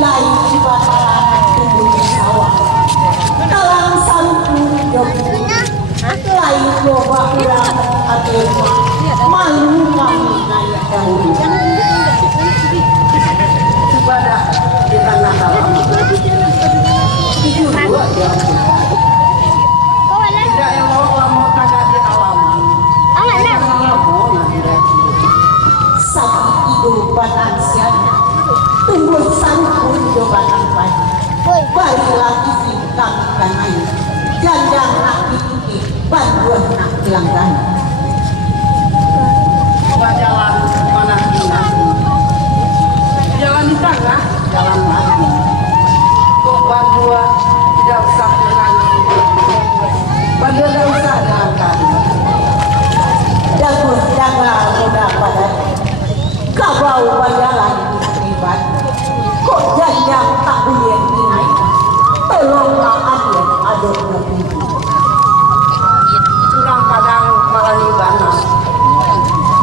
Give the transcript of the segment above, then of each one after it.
lain bakalan tumbuh di sawah kalang salku jogi lain coba ulang agama malu kami naik dahulu ibadah di tanah alam itu dua ya tidak yang mau kagak di alam sakit kehidupan ansianya tumbuh sangkun jobanan pagi balik lagi singkang kanai jandang nak dikiki banduan nak hilangkan jalan mana hilang jalan di tengah jalan lagi kok banduan tidak usah dengan banduan tidak usah dengan kami jago jaga mudah pada kabau bajalan akibat kok jajang tak boleh dinaik tolonglah adik aduk lebih kurang kadang malah nibanas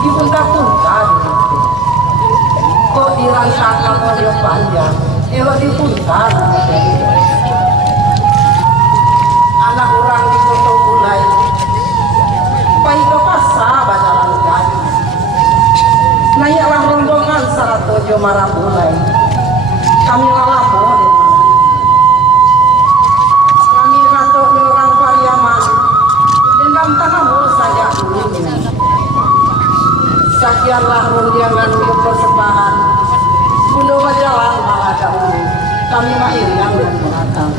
di punta-punta kok dirasakan oleh panjang kalau di punta anak orang di foto mulai baik ke pasar bajalan kaki naiklah rombongan 107 marah mulai kami lalapo kami rato di orang Pariaman dendam tanahmu saja dulu sakianlah rundiangan untuk persembahan bunuh berjalan malah dahulu kami mahir yang dan belakang